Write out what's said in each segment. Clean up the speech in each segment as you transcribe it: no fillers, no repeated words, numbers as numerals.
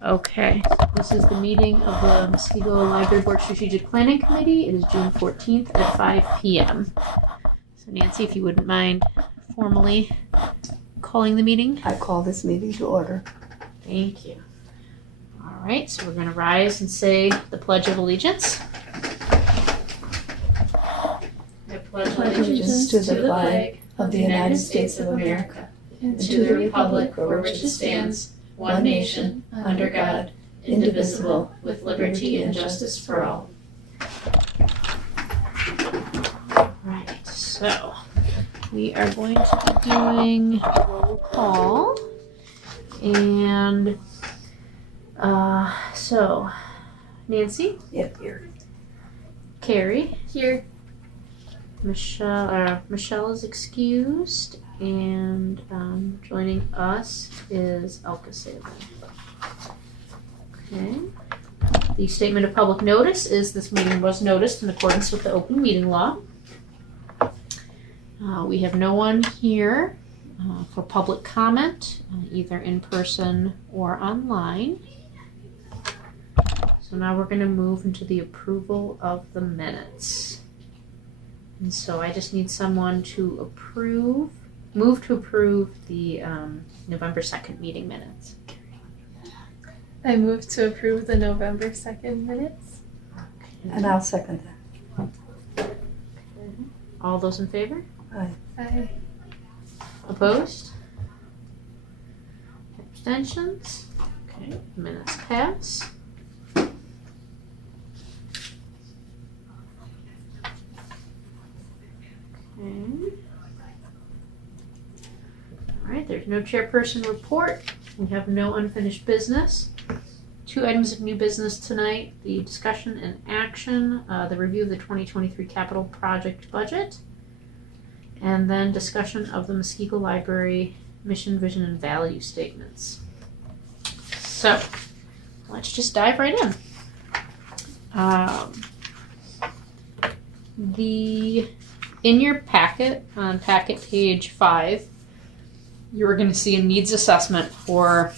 Okay, so this is the meeting of the Muskego Library Board Strategic Planning Committee. It is June 14th at 5 p.m. So Nancy, if you wouldn't mind formally calling the meeting. I call this meeting to order. Thank you. All right, so we're going to rise and say the Pledge of Allegiance. I pledge allegiance to the flag of the United States of America and to the republic for which it stands, one nation, under God, indivisible, with liberty and justice for all. Right, so we are going to be doing roll call. And so Nancy? Yep, here. Carrie? Here. Michelle is excused, and joining us is Elka Sable. Okay. The statement of public notice is this meeting was noticed in accordance with the open meeting law. We have no one here for public comment, either in person or online. So now we're going to move into the approval of the minutes. And so I just need someone to move to approve the November 2nd meeting minutes. I move to approve the November 2nd minutes. And I'll second that. All those in favor? Aye. Aye. Opposed? Abstentions? Okay, minutes pass. Okay. All right, there's no chairperson report. We have no unfinished business. 2 items of new business tonight: the discussion and action, the review of the 2023 capital project budget, and then discussion of the Muskego Library mission, vision, and value statements. So let's just dive right in. In your packet, on packet page 5, you're going to see a needs assessment for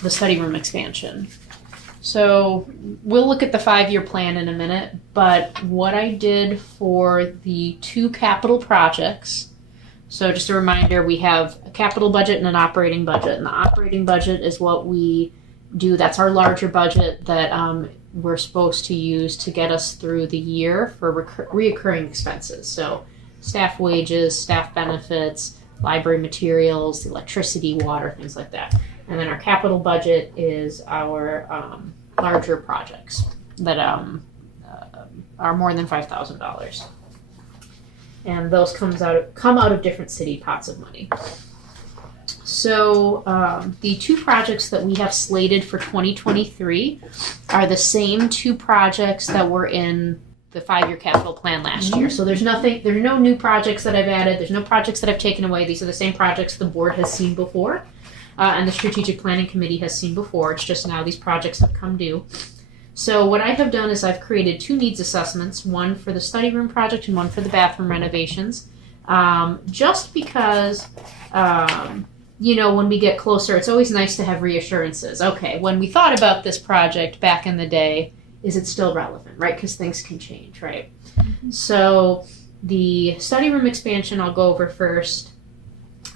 the study room expansion. So we'll look at the 5-year plan in a minute, but what I did for the 2 capital projects, so just a reminder, we have a capital budget and an operating budget, and the operating budget is what we do. That's our larger budget that we're supposed to use to get us through the year for reoccurring expenses. So staff wages, staff benefits, library materials, electricity, water, things like that. And then our capital budget is our larger projects that are more than $5,000. And those come out of different city pots of money. So the 2 projects that we have slated for 2023 are the same 2 projects that were in the 5-year capital plan last year. So there's no new projects that I've added. There's no projects that I've taken away. These are the same projects the board has seen before, and the strategic planning committee has seen before. It's just now these projects have come due. So what I have done is I've created 2 needs assessments, one for the study room project and one for the bathroom renovations, just because when we get closer, it's always nice to have reassurances. Okay, when we thought about this project back in the day, is it still relevant, right? Because things can change, right? Mm-hmm. So the study room expansion I'll go over first.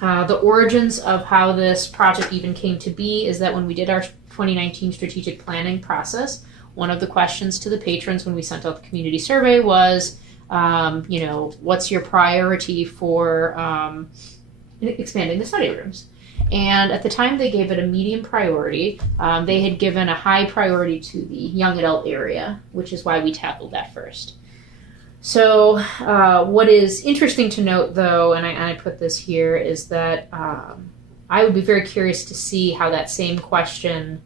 The origins of how this project even came to be is that when we did our 2019 strategic planning process, one of the questions to the patrons when we sent out the community survey was, what's your priority for expanding the study rooms? And at the time, they gave it a medium priority. They had given a high priority to the young adult area, which is why we tackled that first. So what is interesting to note, though, and I put this here, is that I would be very curious to see how that same question,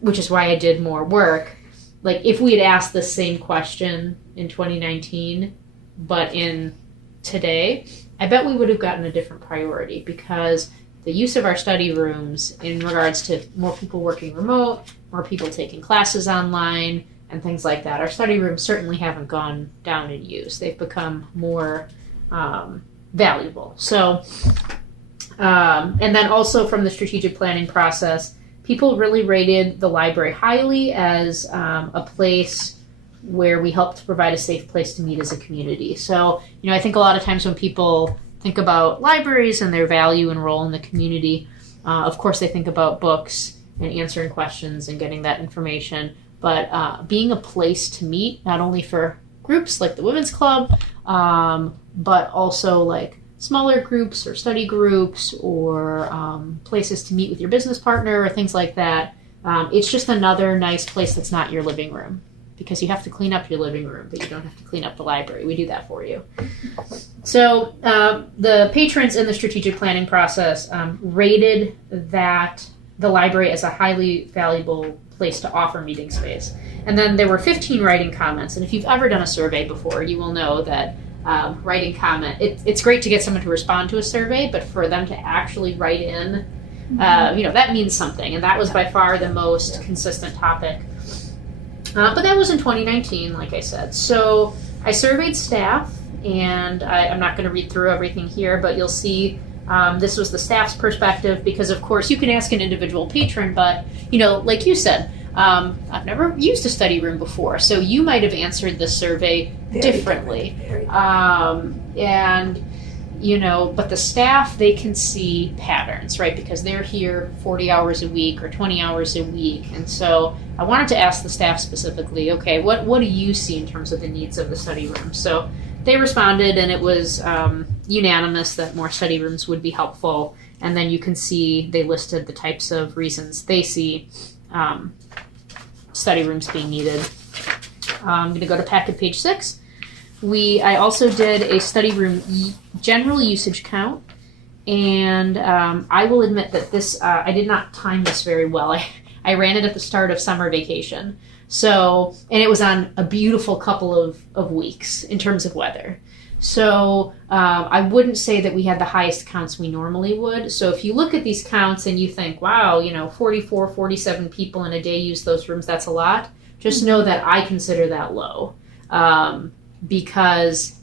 which is why I did more work, like if we had asked the same question in 2019, but in today, I bet we would have gotten a different priority, because the use of our study rooms in regards to more people working remote, more people taking classes online, and things like that. Our study rooms certainly haven't gone down in use. They've become more valuable. So, and then also from the strategic planning process, people really rated the library highly as a place where we help to provide a safe place to meet as a community. So, I think a lot of times when people think about libraries and their value and role in the community, of course they think about books and answering questions and getting that information, but being a place to meet, not only for groups like the Women's Club, but also like smaller groups or study groups or places to meet with your business partner or things like that. It's just another nice place that's not your living room, because you have to clean up your living room, but you don't have to clean up the library. We do that for you. So the patrons in the strategic planning process rated the library as a highly valuable place to offer meeting space. And then there were 15 writing comments. And if you've ever done a survey before, you will know that writing comment, it's great to get someone to respond to a survey, but for them to actually write in, that means something. And that was by far the most consistent topic. But that was in 2019, like I said. So I surveyed staff, and I'm not going to read through everything here, but you'll see this was the staff's perspective, because of course you can ask an individual patron, but like you said, I've never used a study room before, so you might have answered the survey differently. But the staff, they can see patterns, right? Because they're here 40 hours a week or 20 hours a week. And so I wanted to ask the staff specifically, okay, what do you see in terms of the needs of the study room? So they responded, and it was unanimous that more study rooms would be helpful. And then you can see they listed the types of reasons they see study rooms being needed. I'm going to go to packet page 6. I also did a study room general usage count, and I will admit that this, I did not time this very well. I ran it at the start of summer vacation. So, and it was on a beautiful couple of weeks in terms of weather. So I wouldn't say that we had the highest counts we normally would. So if you look at these counts and you think, wow, 44, 47 people in a day use those rooms, that's a lot. Just know that I consider that low. Because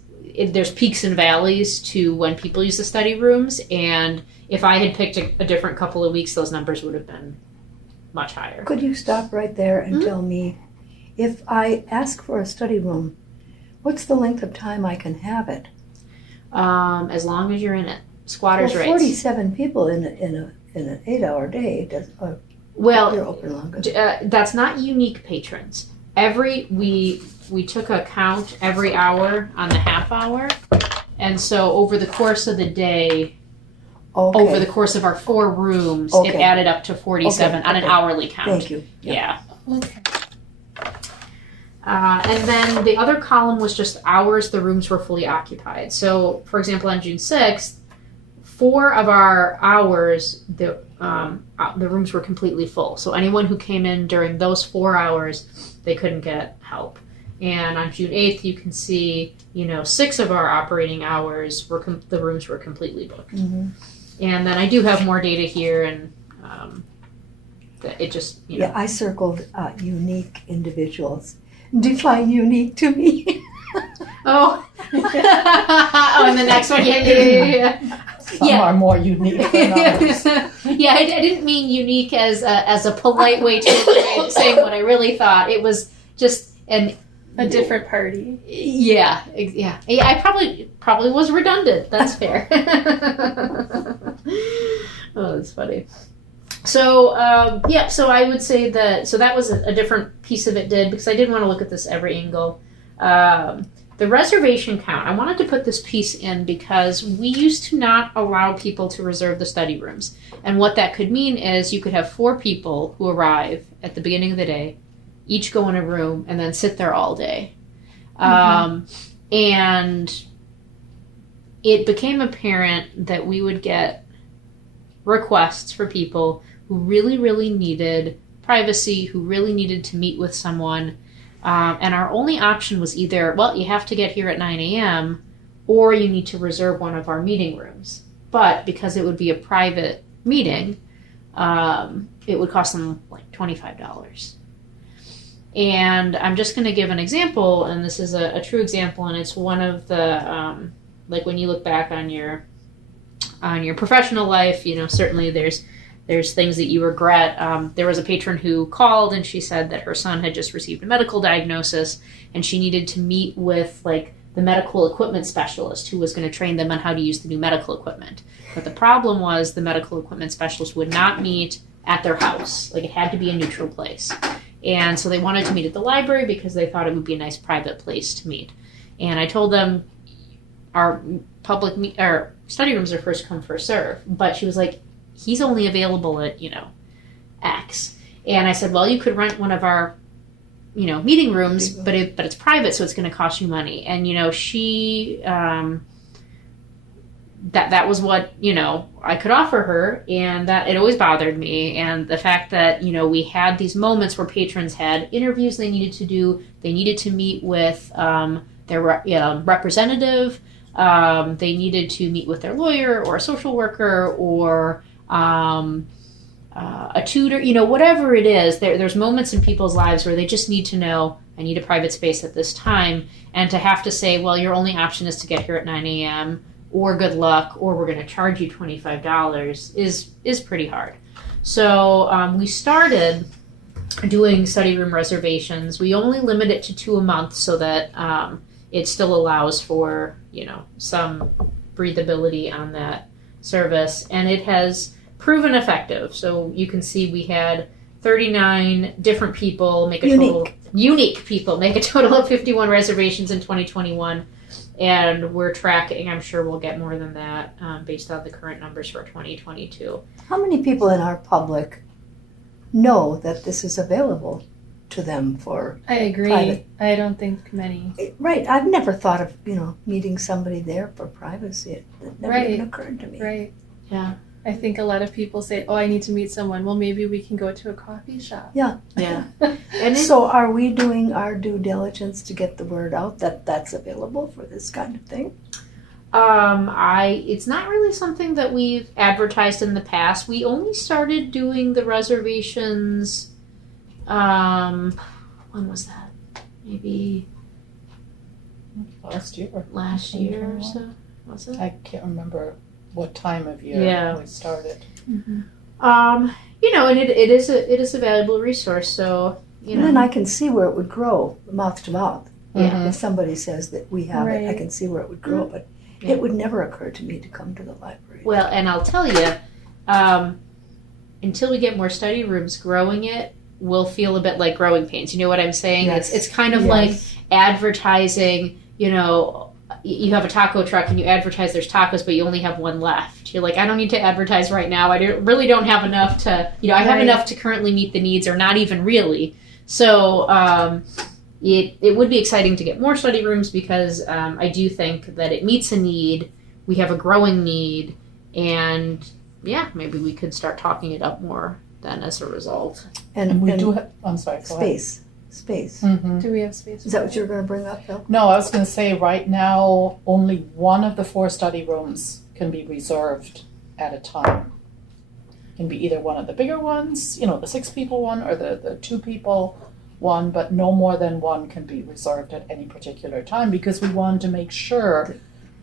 there's peaks and valleys to when people use the study rooms, and if I had picked a different couple of weeks, those numbers would have been much higher. Could you stop right there and tell me, if I ask for a study room, what's the length of time I can have it? As long as you're in it. Squatters' rights. 47 people in an 8-hour day, you're open longer. That's not unique patrons. We took a count every hour on the half hour, and so over the course of the day, over the course of our 4 rooms, it added up to 47 on an hourly count. Thank you. Yeah. Okay. And then the other column was just hours the rooms were fully occupied. So, for example, on June 6th, 4 of our hours, the rooms were completely full. So anyone who came in during those 4 hours, they couldn't get help. And on June 8th, you can see, 6 of our operating hours the rooms were completely booked. Mm-hmm. And then I do have more data here, and it just, Yeah, I circled unique individuals. Define unique to me. Oh, and the next one, yeah. Some are more unique than others. Yeah, I didn't mean unique as a polite way to avoid saying what I really thought. It was just a different party. Yeah. I probably was redundant. That's fair. Oh, that's funny. So, so I would say that was a different piece of it because I did want to look at this every angle. The reservation count, I wanted to put this piece in because we used to not allow people to reserve the study rooms. And what that could mean is you could have 4 people who arrive at the beginning of the day, each go in a room, and then sit there all day. Mm-hmm. And it became apparent that we would get requests for people who really, really needed privacy, who really needed to meet with someone. And our only option was either, you have to get here at 9 a.m. or you need to reserve one of our meeting rooms. But because it would be a private meeting, it would cost them like $25. And I'm just going to give an example, and this is a true example, and it's one of the, like when you look back on your professional life, certainly there's there's things that you regret. There was a patron who called and she said that her son had just received a medical diagnosis and she needed to meet with like the medical equipment specialist who was going to train them on how to use the new medical equipment. But the problem was the medical equipment specialist would not meet at their house. Like it had to be a neutral place. And so they wanted to meet at the library because they thought it would be a nice private place to meet. And I told them our our study rooms are first come, first serve. But she was like, he's only available at, X. And I said, well, you could rent one of our, meeting rooms, but it's private, so it's going to cost you money. And, she, that was what, I could offer her, and that it always bothered me. And the fact that, we had these moments where patrons had interviews they needed to do, they needed to meet with their representative, they needed to meet with their lawyer or a social worker or a tutor, whatever it is, there's moments in people's lives where they just need to know, I need a private space at this time, and to have to say, well, your only option is to get here at 9 a.m., or good luck, or we're going to charge you $25 is pretty hard. So we started doing study room reservations. We only limit it to 2 a month so that it still allows for, some breathability on that service, and it has proven effective. So you can see we had 39 different people make a unique people make a total of 51 reservations in 2021, and we're tracking. I'm sure we'll get more than that based on the current numbers for 2022. How many people in our public know that this is available to them for I agree. private? I don't think many. Right. I've never thought of, meeting somebody there for privacy. It never even Right. occurred to me. Right. Yeah. I think a lot of people say, oh, I need to meet someone. Well, maybe we can go to a coffee shop. Yeah. And so are we doing our due diligence to get the word out that that's available for this kind of thing? It's not really something that we've advertised in the past. We only started doing the reservations, when was that? Maybe Last year. last year or so, was it? I can't remember what time of year we started. Mm-hmm. And it is a valuable resource, so, And then I can see where it would grow, mouth to mouth. Yeah. If somebody says that we have it, I Right. can see where it would grow, but it would never occur to me to come to the library. Well, and I'll tell you, until we get more study rooms, growing it will feel a bit like growing pains. You know what I'm saying? Yes. It's kind of like advertising, you have a taco truck and you advertise there's tacos, but you only have one left. You're like, I don't need to advertise right now. Really don't have enough to, I have enough to currently meet the needs, or not even really. So it would be exciting to get more study rooms because I do think that it meets a need. We have a growing need, and maybe we could start talking it up more then as a result. And we do have, I'm sorry, go ahead. Space. Mm-hmm. Do we have space? Is that what you're going to bring up, Bill? No, I was going to say right now only one of the 4 study rooms can be reserved at a time. It can be either one of the bigger ones, the 6 people one, or the 2 people one, but no more than one can be reserved at any particular time because we want to make sure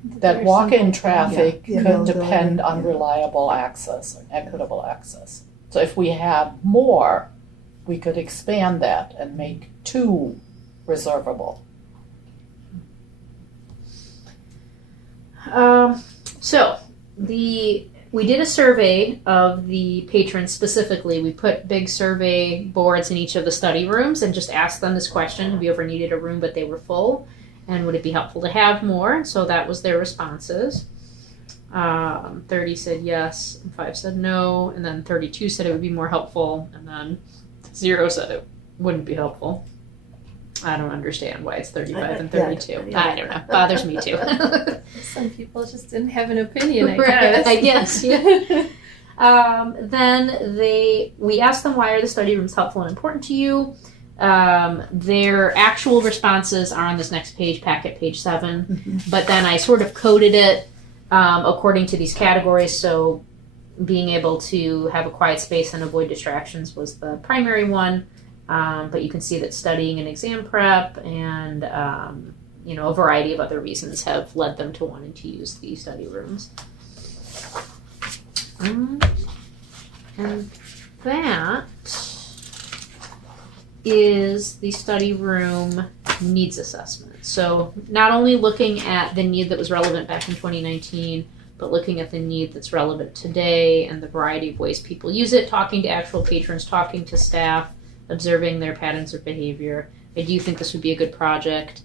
that walk-in traffic could depend on reliable access and equitable access. So if we had more, we could expand that and make 2 reservable. So we did a survey of the patrons specifically. We put big survey boards in each of the study rooms and just asked them this question: have you ever needed a room but they were full? And would it be helpful to have more? So that was their responses. 30 said yes, and 5 said no, and then 32 said it would be more helpful, and then 0 said it wouldn't be helpful. I don't understand why it's 35 and 32. I don't know. Bothers me too. Some people just didn't have an opinion, I Right, guess. I guess, yeah. Then we asked them, why are the study rooms helpful and important to you? Their actual responses are on this next page, packet page 7. Mm-hmm. But then I sort of coded it according to these categories. So being able to have a quiet space and avoid distractions was the primary one. But you can see that studying and exam prep and a variety of other reasons have led them to wanting to use the study rooms. And that is the study room needs assessment. So not only looking at the need that was relevant back in 2019, but looking at the need that's relevant today and the variety of ways people use it, talking to actual patrons, talking to staff, observing their patterns of behavior. I do think this would be a good project.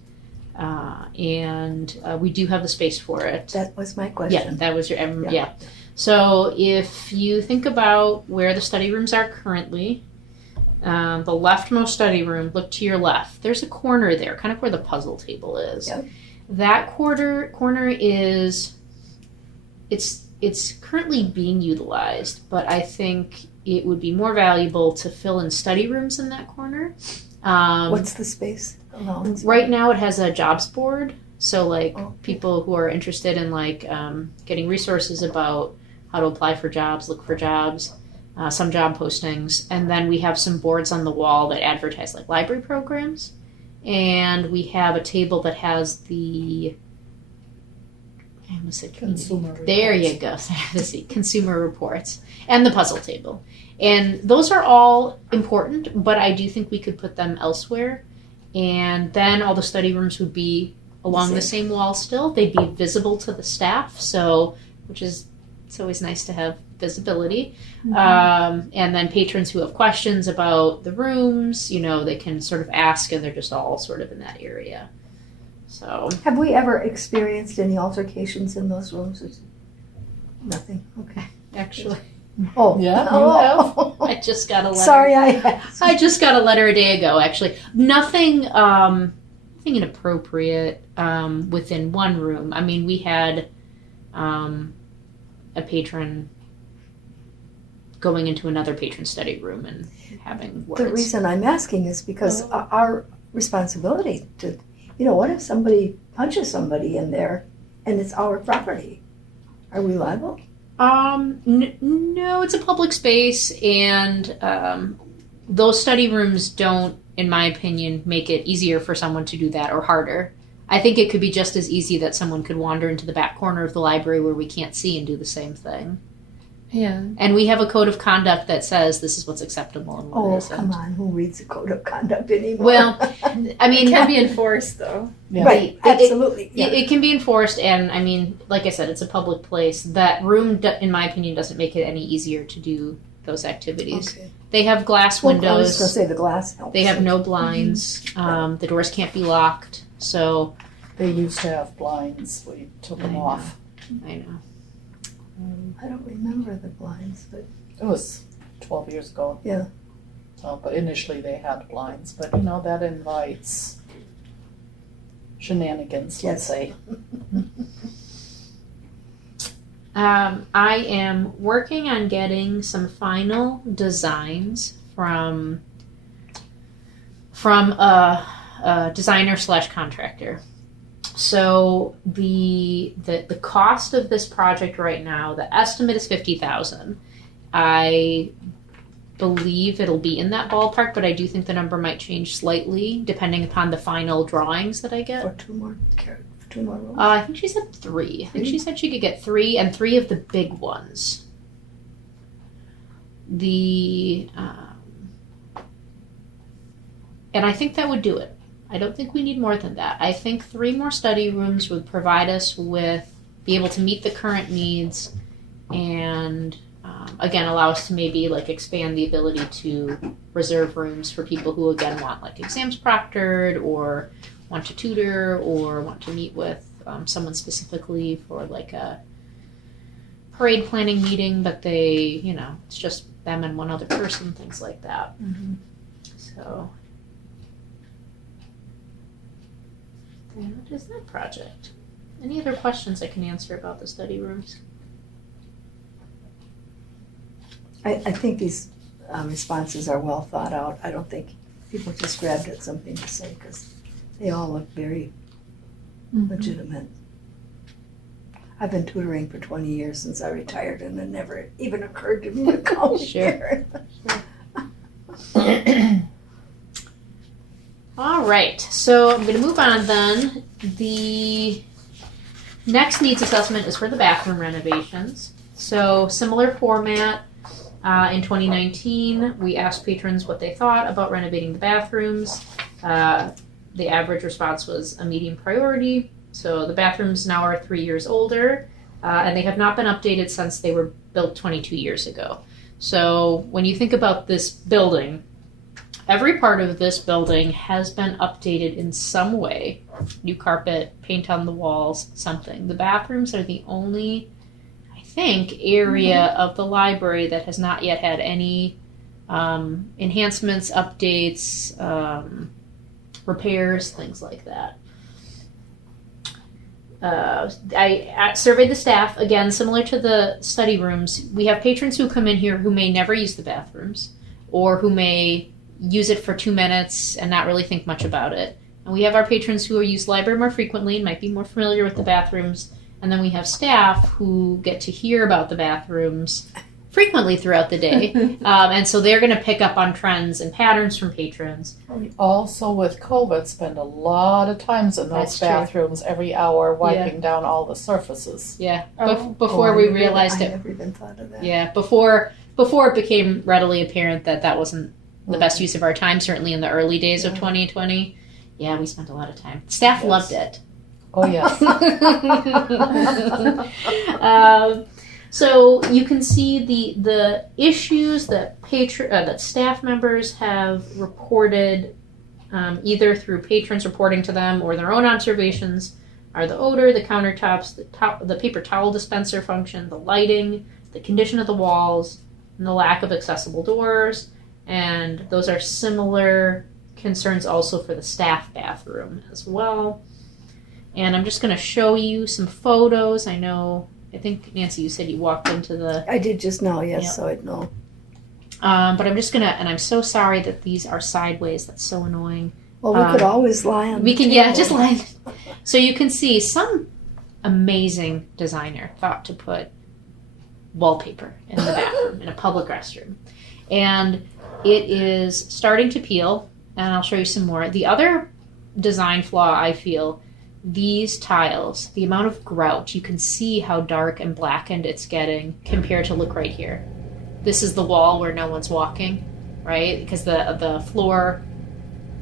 And we do have the space for it. That was my question. Yeah, that was your, yeah. So if you think about where the study rooms are currently, the leftmost study room, look to your left. There's a corner there, kind of where the puzzle table is. Yep. That corner is, it's currently being utilized, but I think it would be more valuable to fill in study rooms in that corner. What's the space allowance? Right now it has a jobs board, so people who are interested in getting resources about how to apply for jobs, look for jobs, some job postings, and then we have some boards on the wall that advertise library programs, and we have a table that has the Consumer there reports. you go. Let's see, consumer reports and the puzzle table, and those are all important, but I do think we could put them elsewhere, and then all the study rooms would be along the same wall still. They'd be visible to the staff, it's always nice to have visibility. And then patrons who have questions about the rooms, they can sort of ask, and they're just all sort of in that area. So, have we ever experienced any altercations in those rooms? Nothing. Okay. actually, Oh Yeah, you Oh. I just got a letter. Sorry, I asked. I just got a letter a day ago. Actually, nothing inappropriate within one room. I mean, we had a patron going into another patron study room and having words. The reason I'm asking is because our responsibility to, what if somebody punches somebody in there and it's our property? Are we liable? No, it's a public space, and those study rooms don't, in my opinion, make it easier for someone to do that or harder. I think it could be just as easy that someone could wander into the back corner of the library where we can't see and do the same thing. Yeah. And we have a code of conduct that says this is what's acceptable and what isn't. Come on. Who reads the code of conduct anymore? Well, I mean, It can be enforced, though. Yeah. right. Absolutely. It can be enforced, and I mean, like I said, it's a public place. That room, in my opinion, doesn't make it any easier to do those activities. Okay. They have glass Well, I was windows. going to say the glass helps. They have no blinds. The doors can't be locked. So They used to have blinds. We took them I know. off. I know. I don't remember the blinds, but It was 12 years ago. Yeah. So, but initially they had blinds, but that invites shenanigans, let's say. I am working on getting some final designs from a designer / contractor. So the cost of this project right now, the estimate is $50,000. I believe it'll be in that ballpark, but I do think the number might change slightly depending upon the final drawings that I get. for two more rooms. I think she said 3. I think she said she could get 3, and 3 of the big ones. And I think that would do it. I don't think we need more than that. I think 3 more study rooms would provide us with, be able to meet the current needs, and again, allow us to maybe expand the ability to reserve rooms for people who again want exams proctored, or want to tutor, or want to meet with someone specifically for a parade planning meeting, but they, it's just them and one other person, things like that. Mm-hmm. So that is that project. Any other questions I can answer about the study rooms? I think these responses are well thought out. I don't think people just grabbed at something to say, because they all look very legitimate. I've been tutoring for 20 years since I retired, and it never even occurred to me to call here. All right, so I'm going to move on then. The next needs assessment is for the bathroom renovations. So similar format. In 2019, we asked patrons what they thought about renovating the bathrooms. The average response was a medium priority. So the bathrooms now are 3 years older, and they have not been updated since they were built 22 years ago. So when you think about this building, every part of this building has been updated in some way. New carpet, paint on the walls, something. The bathrooms are the only, I think, area of the library that has not yet had any enhancements, updates, repairs, things like that. I surveyed the staff, again, similar to the study rooms. We have patrons who come in here who may never use the bathrooms, or who may use it for 2 minutes and not really think much about it. And we have our patrons who use the library more frequently and might be more familiar with the bathrooms. And then we have staff who get to hear about the bathrooms frequently throughout the day. And so they're going to pick up on trends and patterns from patrons. We also, with COVID, spend a lot of times in those That's true. bathrooms every hour wiping down all the surfaces. Yeah, Oh. before we realized I it. never even thought of that. Yeah, before it became readily apparent that that wasn't the best use of our time, certainly in the early days of 2020. Yeah, we spent a lot of time. Staff Yes. loved it. Oh, yes. So you can see the issues that that staff members have reported, either through patrons reporting to them or their own observations, are the odor, the countertops, the paper towel dispenser function, the lighting, the condition of the walls, and the lack of accessible doors. And those are similar concerns also for the staff bathroom as well. And I'm just going to show you some photos. I think, Nancy, you said you walked into the... I did just now, yes, Yep. so I'd know. But I'm just going to... And I'm so sorry that these are sideways. That's so annoying. Well, we could always lie on We the can, table. yeah, just line. So you can see some amazing designer thought to put wallpaper in the bathroom, in a public restroom. And it is starting to peel, and I'll show you some more. The other design flaw, I feel, these tiles, the amount of grout, you can see how dark and blackened it's getting compared to, look right here. This is the wall where no one's walking, right? Because the floor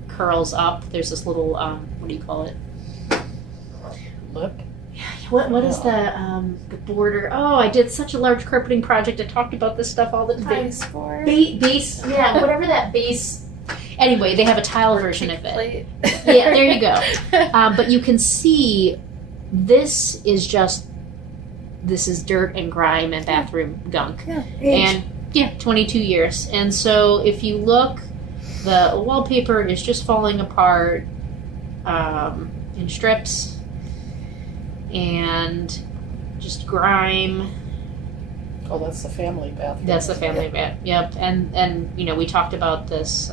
curls up. There's this little, what do you call it? Lip. What is the border? Oh, I did such a large carpeting project. I talked about this stuff all the time. Baseboard. Base, yeah, whatever that base. Anyway, they have a tile version of it. Plate. Yeah, there you go. But you can see this is dirt and grime and bathroom gunk. Yeah, age. And yeah, 22 years. And so if you look, the wallpaper is just falling apart in strips and just grime. Oh, that's the family bathroom. That's the family bed. Yep. And we talked about this.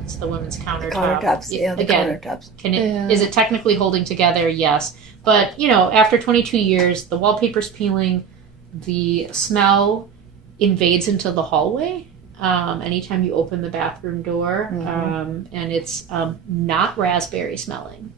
It's the women's countertop. Countertops, yeah, the Again, countertops. is it technically holding together? Yes. But after 22 years, the wallpaper's peeling. The smell invades into the hallway. Anytime you open the bathroom door, and it's not raspberry smelling.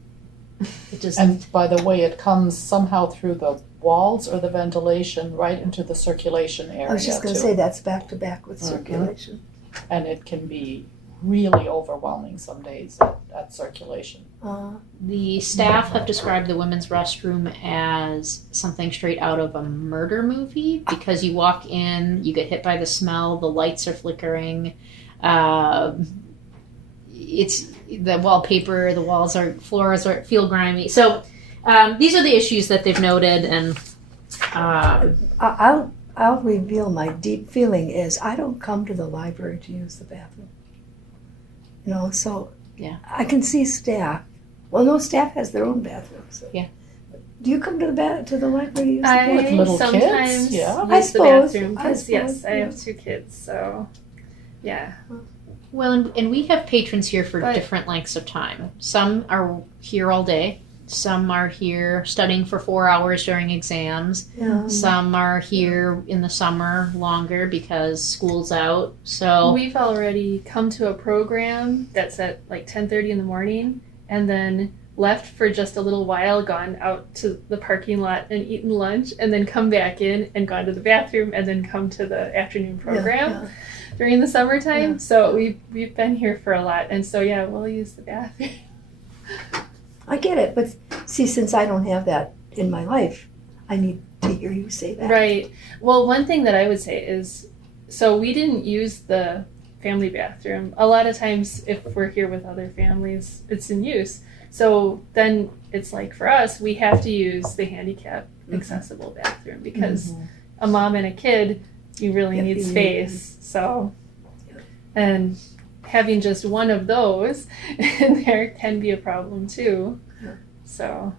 It just And by the way, it comes somehow through the walls or the ventilation right into the circulation area. I was just going to too. say that's back to back with circulation. And it can be really overwhelming some days at circulation. The staff have described the women's restroom as something straight out of a murder movie, because you walk in, you get hit by the smell, the lights are flickering, it's the wallpaper, the floors feel grimy. So these are the issues that they've noted, and I'll reveal my deep feeling is I don't come to the library to use the bathroom. So yeah. I can see staff. Well, no, staff has their own bathroom. So. Yeah. Do you come to the library to use the I bathroom? With little sometimes kids, yeah. use I the suppose, bathroom I because yes, suppose, I yeah. have 2 kids, so yeah. Well, and we have patrons here for But- different lengths of time. Some are here all day. Some are here studying for 4 hours during exams. Yeah. Some are here in the summer longer because school's out. So We've already come to a program that's at like 10:30 in the morning, and then left for just a little while, gone out to the parking lot and eaten lunch, and then come back in and gone to the bathroom, and then come to the afternoon program during the summertime. So we've been here for a lot, and so we'll use the bathroom. I get it, but see, since I don't have that in my life, I need to hear you say that. Right. Well, one thing that I would say is, so we didn't use the family bathroom. A lot of times if we're here with other families, it's in use. So then it's like for us, we have to use the handicap accessible bathroom because a mom and a kid, you really need space. So, and having just one of those in there can be a problem too. So.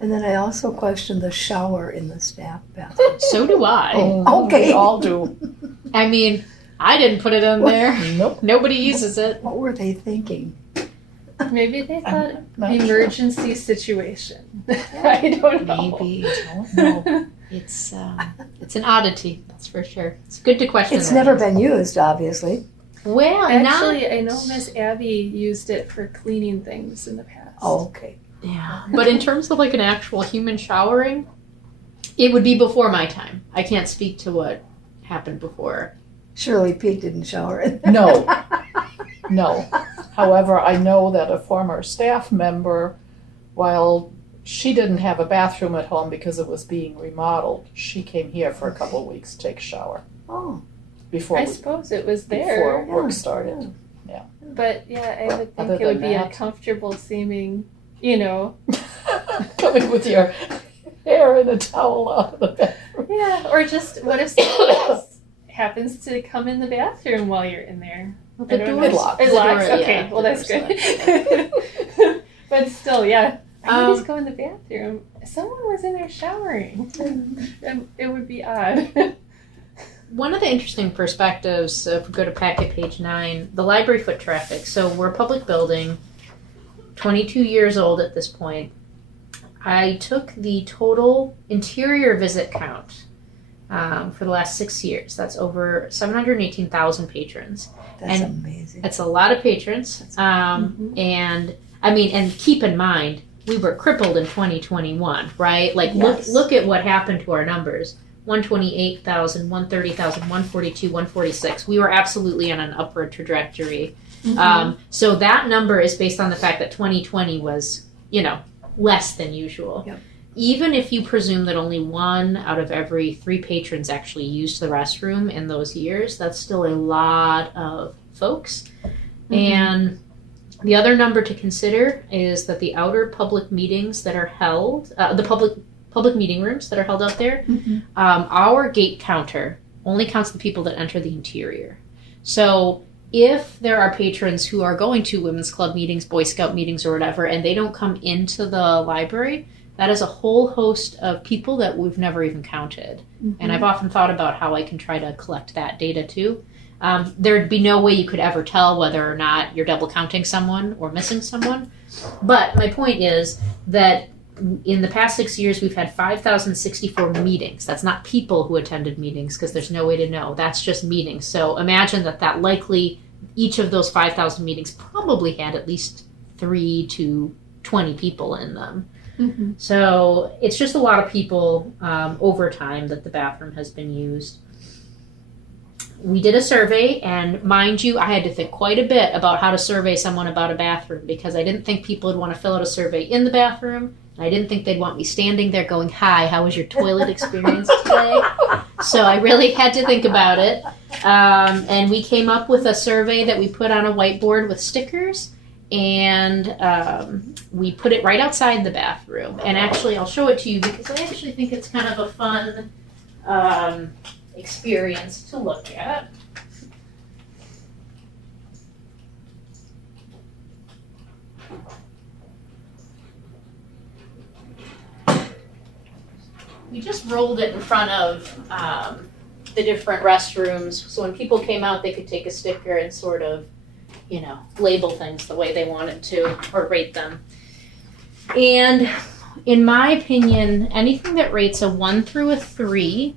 And then I also question the shower in the staff bathroom. So do I. Oh, Okay. We all do. I mean, I didn't put it in there. Nope. Nobody uses it. What were they thinking? Maybe they thought not emergency situation. I don't know. Maybe. Don't know. It's an oddity, that's for sure. It's good to question. It's that. never been used, obviously. Well, Actually, I know Miss Abby used it for cleaning things in the past. Oh, okay. Yeah, but in terms of like an actual human showering, it would be before my time. I can't speak to what happened before. Surely Pete didn't shower in No. No. However, I know that a former staff member, while she didn't have a bathroom at home because it was being remodeled, she came here for a couple of weeks to take a shower Oh, before I suppose it was there. before work Yeah. started. But I would think Other it would than be that. a comfortable seeming, Coming with your hair in a towel out of the bathroom. yeah, or just what if someone else happens to come in the bathroom while you're in there? Well, I don't know. It locks. It The locks? door, Okay, yeah, well the that's door's good. But still, I need to go in the bathroom. Someone was in there showering. And it would be odd. One of the interesting perspectives, if we go to packet page 9, the library foot traffic. So we're a public building, 22 years old at this point. I took the total interior visit count for the last 6 years. That's over 718,000 patrons. that's And amazing. It's a lot of patrons. And I mean, and keep in mind, we were crippled in 2021, right? Like, Yes. look at what happened to our numbers. 128,000, 130,000, 142, 146. We were absolutely on an upward trajectory. So that number is based on the fact that 2020 was, less than usual. Yep. Even if you presume that only 1 out of every 3 patrons actually used the restroom in those years, that's still a lot of folks. And the other number to consider is that the outer public meetings that are held, the public meeting rooms that are held out there, our gate counter only counts the people that enter the interior. So if there are patrons who are going to women's club meetings, Boy Scout meetings, or whatever, and they don't come into the library, that is a whole host of people that we've never even counted. And I've often thought about how I can try to collect that data too. There'd be no way you could ever tell whether or not you're double counting someone or missing someone. But my point is that in the past 6 years, we've had 5,064 meetings. That's not people who attended meetings because there's no way to know. That's just meetings. So imagine that likely each of those 5,000 meetings probably had at least 3 to 20 people in them. So it's just a lot of people over time that the bathroom has been used. We did a survey, and mind you, I had to think quite a bit about how to survey someone about a bathroom because I didn't think people would want to fill out a survey in the bathroom, and I didn't think they'd want me standing there going, "Hi, how was your toilet experience today?" So I really had to think about it. And we came up with a survey that we put on a whiteboard with stickers, and we put it right outside the bathroom. And actually, I'll show it to you because I actually think it's kind of a fun experience to look at. We just rolled it in front of the different restrooms, so when people came out, they could take a sticker and sort of, label things the way they wanted to or rate them. And in my opinion, anything that rates a 1 through a 3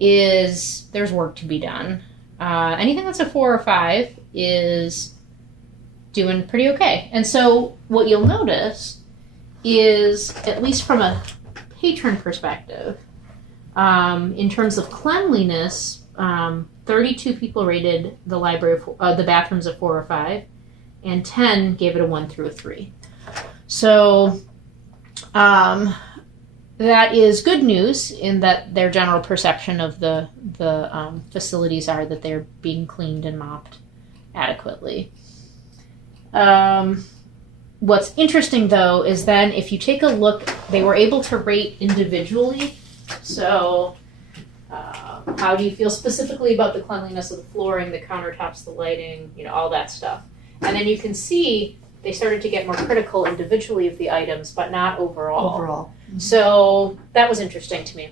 there's work to be done. Anything that's a 4 or 5 is doing pretty okay. And so what you'll notice is, at least from a patron perspective, in terms of cleanliness, 32 people rated the library, the bathrooms a 4 or 5, and 10 gave it a 1 through a 3. So that is good news in that their general perception of the facilities are that they're being cleaned and mopped adequately. What's interesting, though, is then if you take a look, they were able to rate individually. So how do you feel specifically about the cleanliness of the flooring, the countertops, the lighting, all that stuff. And then you can see they started to get more critical individually of the items, but not overall. So that was interesting to me.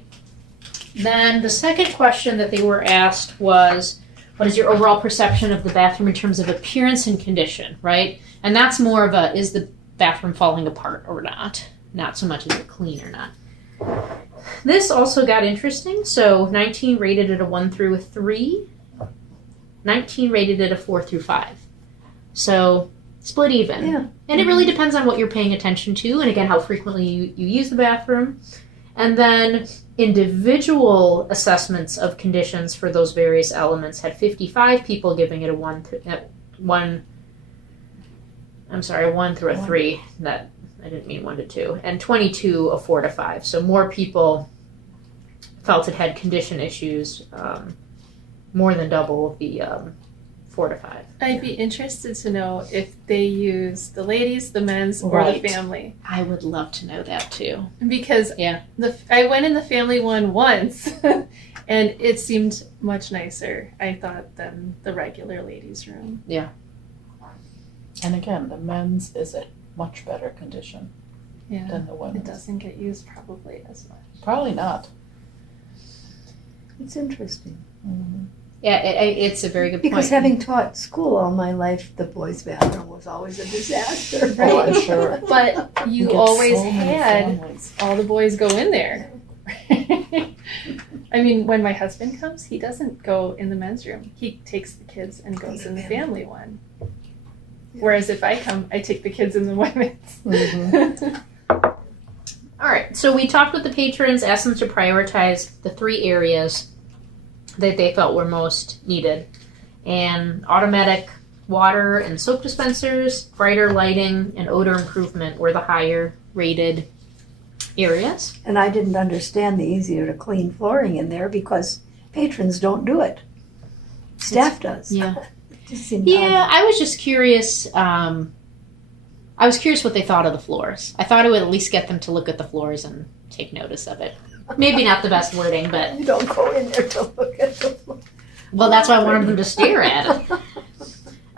Then the second question that they were asked was, what is your overall perception of the bathroom in terms of appearance and condition, right? And that's more of a, is the bathroom falling apart or not? Not so much is it clean or not. This also got interesting. So 19 rated it a 1 through a 3. 19 rated it a 4 through 5. So split even. Yeah. And it really depends on what you're paying attention to, and again, how frequently you use the bathroom. And then individual assessments of conditions for those various elements had 55 people giving it a 1 through a 3. That I didn't mean 1 to 2. And 22 a 4 to 5. So more people felt it had condition issues, more than double the 4 to 5. I'd be interested to know if they use the ladies, the men's, or the family. I would love to know that too. Because I went in the family one once, and it seemed much nicer, I thought, than the regular ladies' room. Yeah. And again, the men's is in much better condition Yeah. than the It women's. doesn't get used probably as much. Probably not. It's interesting. Mm-hmm. Yeah, it's a very good point. Because having taught school all my life, the boys' bathroom was always a disaster. Oh, I'm sure. But you get always so many had families. all the boys go in there. I mean, when my husband comes, he doesn't go in the men's room. He takes the kids and goes in the family one. Whereas if I come, I take the kids in the women's. Mm-hmm. All right, so we talked with the patrons, asked them to prioritize the 3 areas that they felt were most needed. And automatic water and soap dispensers, brighter lighting, and odor improvement were the higher rated areas. And I didn't understand the easier to clean flooring in there because patrons don't do it. Staff does. Yeah. It just seemed Yeah, odd. I was just curious. I was curious what they thought of the floors. I thought it would at least get them to look at the floors and take notice of it. Maybe not the best wording, but You don't go in there to look at the floor. well, that's why I wanted them to stare at it.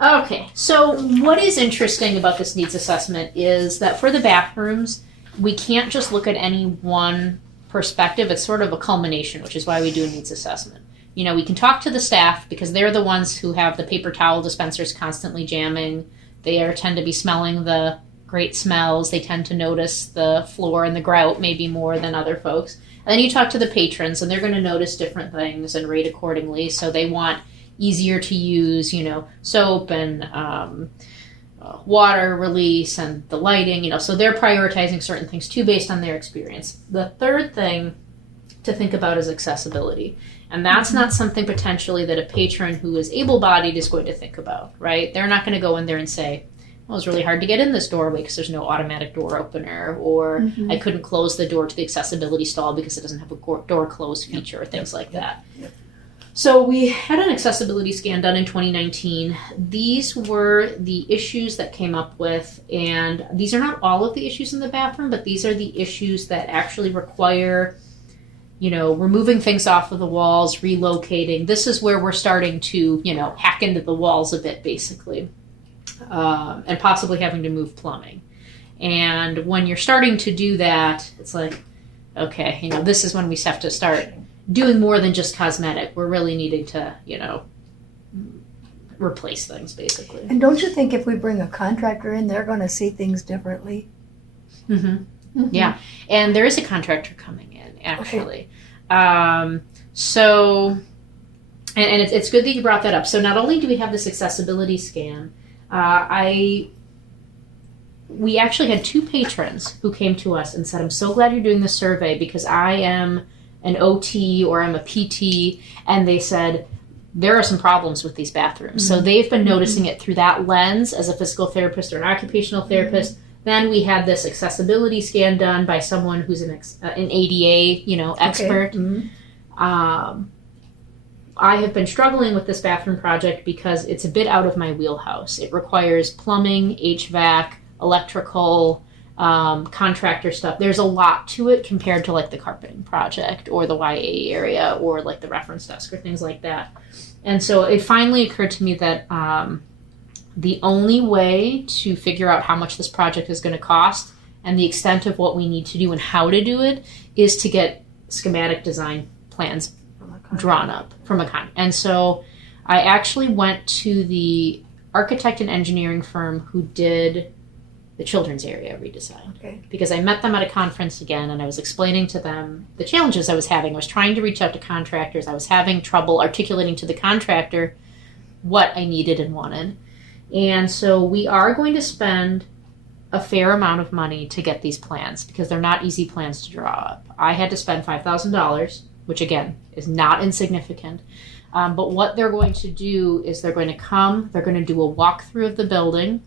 Okay, so what is interesting about this needs assessment is that for the bathrooms, we can't just look at any one perspective. It's sort of a culmination, which is why we do a needs assessment. We can talk to the staff because they're the ones who have the paper towel dispensers constantly jamming. They tend to be smelling the great smells. They tend to notice the floor and the grout maybe more than other folks. And then you talk to the patrons, and they're going to notice different things and rate accordingly. So they want easier to use, soap and water release and the lighting, so they're prioritizing certain things too based on their experience. The third thing to think about is accessibility. And that's not something potentially that a patron who is able-bodied is going to think about, right? They're not going to go in there and say, well, it's really hard to get in this doorway because there's no automatic door opener, or I couldn't close the door to the accessibility stall because it doesn't have a door close feature, or things like that. Yep. So we had an accessibility scan done in 2019. These were the issues that came up with, and these are not all of the issues in the bathroom, but these are the issues that actually require, removing things off of the walls, relocating. This is where we're starting to, hack into the walls a bit, basically. And possibly having to move plumbing. And when you're starting to do that, it's like, okay, this is when we have to start doing more than just cosmetic. We're really needing to, replace things, basically. And don't you think if we bring a contractor in, they're going to see things differently? Mm-hmm. Mm-hmm. Yeah. And there is a contractor coming in, actually. Okay. So, and it's good that you brought that up. So not only do we have this accessibility scan, I we actually had 2 patrons who came to us and said, I'm so glad you're doing this survey because I am an OT or I'm a PT. And they said, there are some problems with these bathrooms. So they've been noticing it through that lens as a physical therapist or an occupational therapist. Then we had this accessibility scan done by someone who's an ADA, expert. I have been struggling with this bathroom project because it's a bit out of my wheelhouse. It requires plumbing, HVAC, electrical, contractor stuff. There's a lot to it compared to like the carpeting project or the YA area or like the reference desk or things like that. And so it finally occurred to me that the only way to figure out how much this project is going to cost and the extent of what we need to do and how to do it is to get schematic design plans drawn up from a con. And so I actually went to the architect and engineering firm who did the children's area redesign. Okay. Because I met them at a conference again and I was explaining to them the challenges I was having. I was trying to reach out to contractors. I was having trouble articulating to the contractor what I needed and wanted. And so we are going to spend a fair amount of money to get these plans because they're not easy plans to draw up. I had to spend $5,000, which again is not insignificant. But what they're going to do is they're going to come, they're going to do a walkthrough of the building,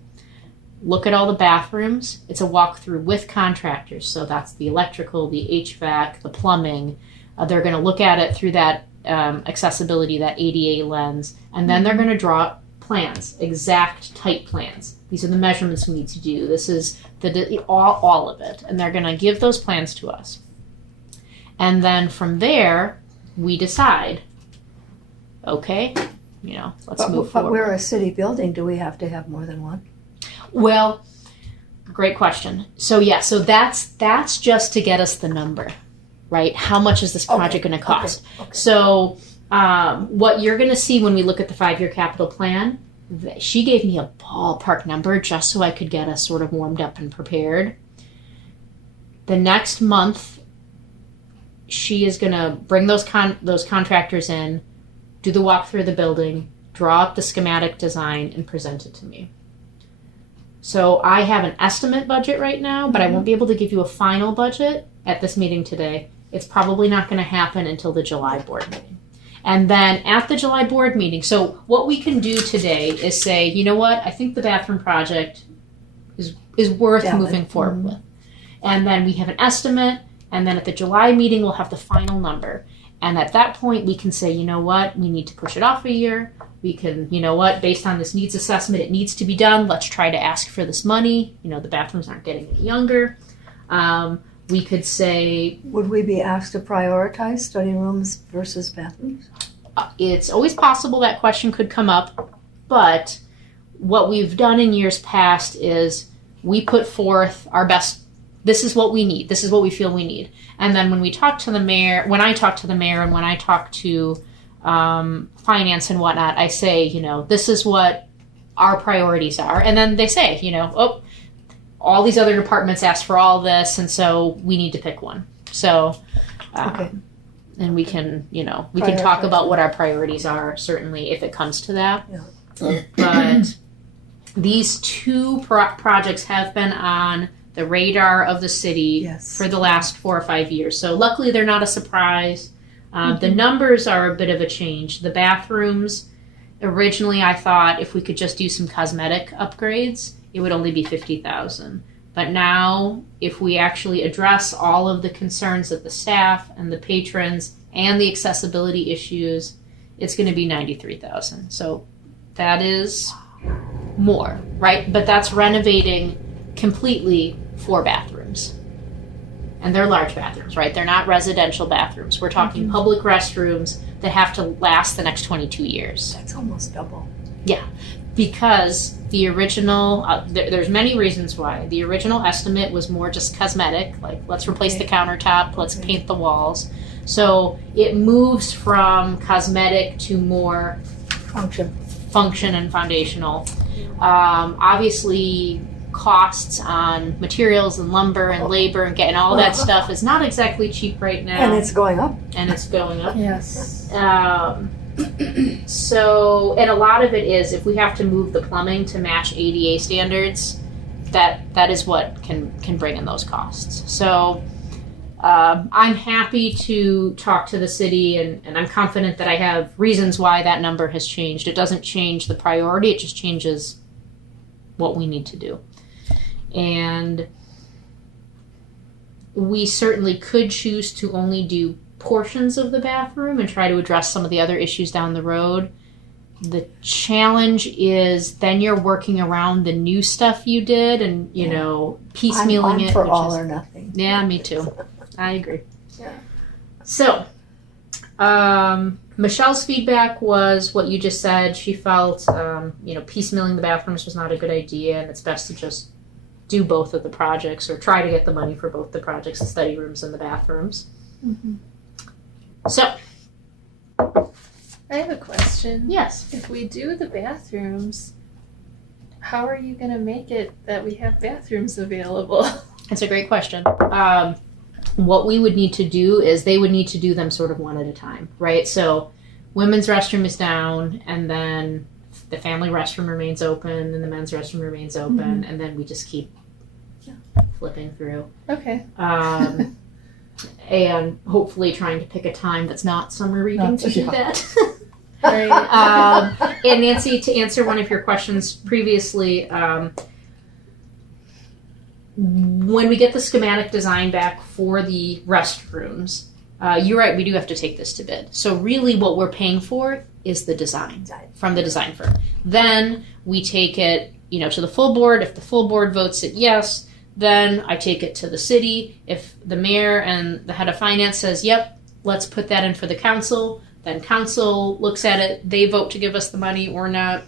look at all the bathrooms. It's a walkthrough with contractors. So that's the electrical, the HVAC, the plumbing. They're going to look at it through that accessibility, that ADA lens. And then they're going to draw plans, exact type plans. These are the measurements we need to do. This is all of it. And they're going to give those plans to us. And then from there, we decide, okay, let's move forward. But we're a city building. Do we have to have more than one? Well, great question. So that's just to get us the number, right? How much is this project going to cost? Okay. So what you're going to see when we look at the 5-year capital plan, she gave me a ballpark number just so I could get us sort of warmed up and prepared. The next month, she is going to bring those contractors in, do the walkthrough of the building, draw up the schematic design, and present it to me. So I have an estimate budget right now, but I won't be able to give you a final budget at this meeting today. It's probably not going to happen until the July board meeting. And then at the July board meeting, so what we can do today is say, you know what, I think the bathroom project is worth moving forward with. And then we have an estimate, and then at the July meeting, we'll have the final number. And at that point, we can say, you know what, we need to push it off a year. We can, based on this needs assessment, it needs to be done. Let's try to ask for this money. The bathrooms aren't getting any younger. We could say... Would we be asked to prioritize study rooms versus bathrooms? It's always possible that question could come up. But what we've done in years past is we put forth our best... This is what we need. This is what we feel we need. And then when I talk to the mayor and when I talk to finance and whatnot, I say, this is what our priorities are. And then they say, all these other departments asked for all this, and so we need to pick one. So, okay. And we can, we can talk about what our priorities are, certainly, if it comes to that. Yeah. But these 2 projects have been on the radar of the city for the last 4 or 5 years. So luckily, they're not a surprise. The numbers are a bit of a change. The bathrooms, originally I thought if we could just do some cosmetic upgrades, it would only be $50,000. But now, if we actually address all of the concerns of the staff and the patrons and the accessibility issues, it's going to be $93,000. So that is more, right? But that's renovating completely 4 bathrooms. And they're large bathrooms, right? They're not residential bathrooms. We're talking public restrooms that have to last the next 22 years. That's almost double. Yeah, because the original, there's many reasons why. The original estimate was more just cosmetic, like let's replace the countertop, let's paint the walls. So it moves from cosmetic to more function and foundational. Obviously, costs on materials and lumber and labor and getting all that stuff is not exactly cheap right now. And it's going up. Yes. So, and a lot of it is if we have to move the plumbing to match ADA standards, that is what can bring in those costs. So I'm happy to talk to the city, and I'm confident that I have reasons why that number has changed. It doesn't change the priority, it just changes what we need to do. And we certainly could choose to only do portions of the bathroom and try to address some of the other issues down the road. The challenge is then you're working around the new stuff you did and, piecemealing I'm it. for all or nothing. Yeah, me too. I agree. Yeah. So, Michelle's feedback was what you just said. She felt, piecemealing the bathrooms was not a good idea, and it's best to just do both of the projects or try to get the money for both the projects, the study rooms and the bathrooms. Mm-hmm. So, I have a question. yes. If we do the bathrooms, how are you going to make it that we have bathrooms available? That's a great question. What we would need to do is they would need to do them sort of one at a time, right? So women's restroom is down, and then the family restroom remains open, and the men's restroom remains open, and then we just keep flipping through. Okay. And hopefully trying to pick a time that's not summer reading to do that. Right. And Nancy, to answer one of your questions previously, when we get the schematic design back for the restrooms, you're right, we do have to take this to bid. So really what we're paying for is the design from the design firm. Then we take it, to the full board. If the full board votes it yes, then I take it to the city. If the mayor and the head of finance says, yep, let's put that in for the council, then council looks at it, they vote to give us the money or not.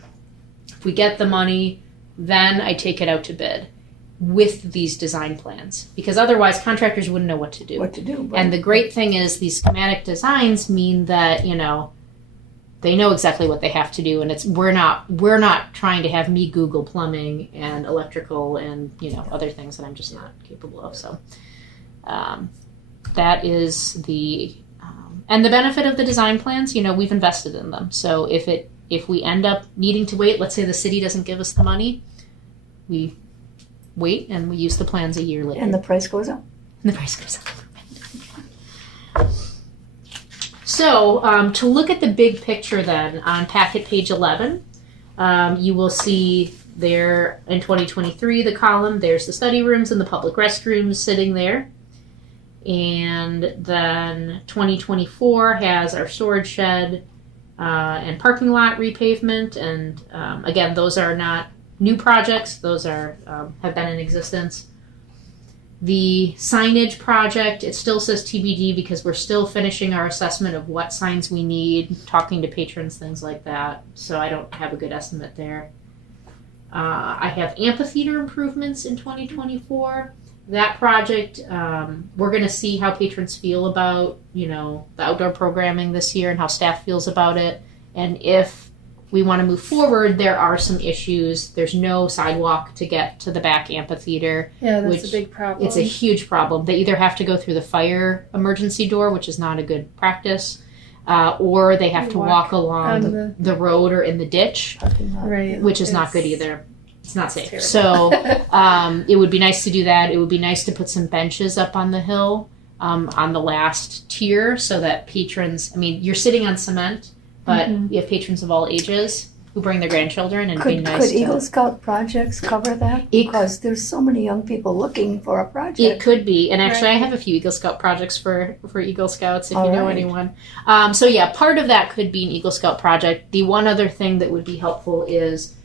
If we get the money, then I take it out to bid with these design plans, because otherwise contractors wouldn't know what to do. Right. And the great thing is these schematic designs mean that, they know exactly what they have to do, and we're not trying to have me Google plumbing and electrical and, other things that I'm just not capable of. So that is and the benefit of the design plans, we've invested in them. So if we end up needing to wait, let's say the city doesn't give us the money, we wait and we use the plans a year later. And the price goes up. And the price goes up. So to look at the big picture then, on packet page 11, you will see there in 2023, the column, there's the study rooms and the public restrooms sitting there. And then 2024 has our storage shed and parking lot repavement. And again, those are not new projects. Those are have been in existence. The signage project, it still says TBD because we're still finishing our assessment of what signs we need, talking to patrons, things like that. So I don't have a good estimate there. I have amphitheater improvements in 2024. That project, we're going to see how patrons feel about, the outdoor programming this year and how staff feels about it. And if we want to move forward, there are some issues. There's no sidewalk to get to the back amphitheater. Yeah, that's a big problem. It's a huge problem. They either have to go through the fire emergency door, which is not a good practice, or they have to walk along the road or in the ditch, right, which is not good either. It's not safe. So it would be nice to do that. It would be nice to put some benches up on the hill on the last tier so that patrons, you're sitting on cement, but we have patrons of all ages who bring their grandchildren, and it'd be nice Could Eagle Scout projects cover that? Because there's so many young people looking for a project. It could be, and actually I have a few Eagle Scout projects for Eagle Scouts if you know anyone. So yeah, part of that could be an Eagle Scout project. The one other thing that would be helpful is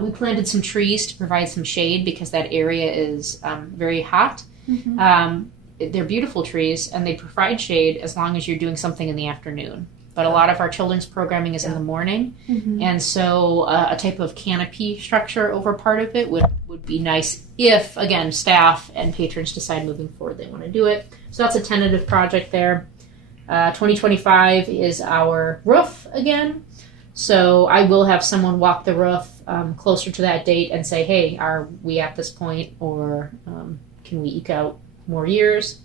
we planted some trees to provide some shade because that area is very hot. They're beautiful trees, and they provide shade as long as you're doing something in the afternoon. But a lot of our children's programming is in the morning, and so a type of canopy structure over part of it would be nice if, again, staff and patrons decide moving forward they want to do it. So that's a tentative project there. 2025 is our roof again. So I will have someone walk the roof closer to that date and say, hey, are we at this point, or can we eke out more years?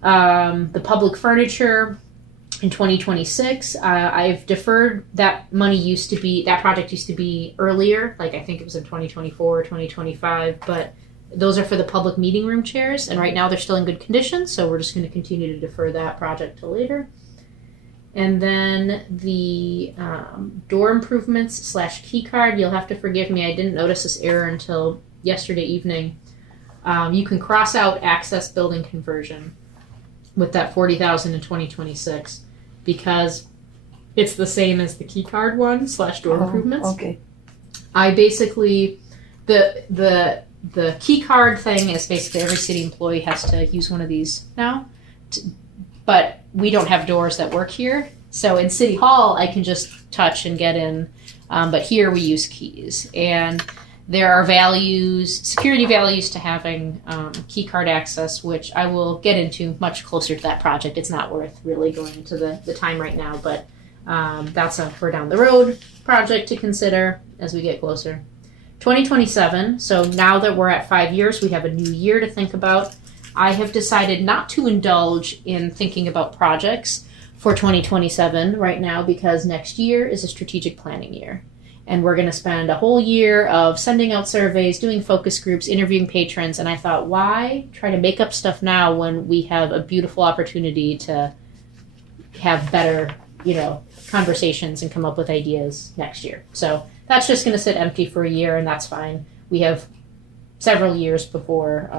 The public furniture, In 2026, I've deferred that that project used to be earlier, like I think it was in 2024 or 2025, but those are for the public meeting room chairs, and right now they're still in good condition, so we're just going to continue to defer that project till later. And then the door improvements / key card, you'll have to forgive me, I didn't notice this error until yesterday evening. You can cross out access building conversion with that $40,000 in 2026 because it's the same as the key card one / door improvements. Okay. I basically, the key card thing is basically every city employee has to use one of these now, but we don't have doors that work here. So in City Hall, I can just touch and get in, but here we use keys. And there are security values to having key card access, which I will get into much closer to that project. It's not worth really going into the time right now, but that's a for down the road project to consider as we get closer. 2027, so now that we're at 5 years, we have a new year to think about. I have decided not to indulge in thinking about projects for 2027 right now because next year is a strategic planning year. And we're going to spend a whole year of sending out surveys, doing focus groups, interviewing patrons. And I thought, why try to make up stuff now when we have a beautiful opportunity to have better, conversations and come up with ideas next year. So that's just going to sit empty for a year, and that's fine. We have several years before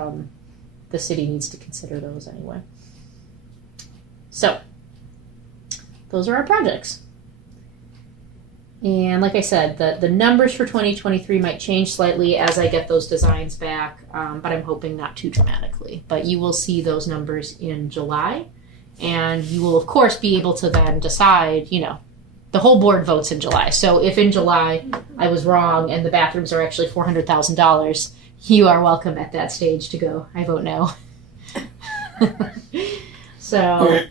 the city needs to consider those anyway. So those are our projects. And like I said, the numbers for 2023 might change slightly as I get those designs back, but I'm hoping not too dramatically. But you will see those numbers in July, and you will, of course, be able to then decide, the whole board votes in July. So if in July I was wrong and the bathrooms are actually $400,000, you are welcome at that stage to go, I vote no. So...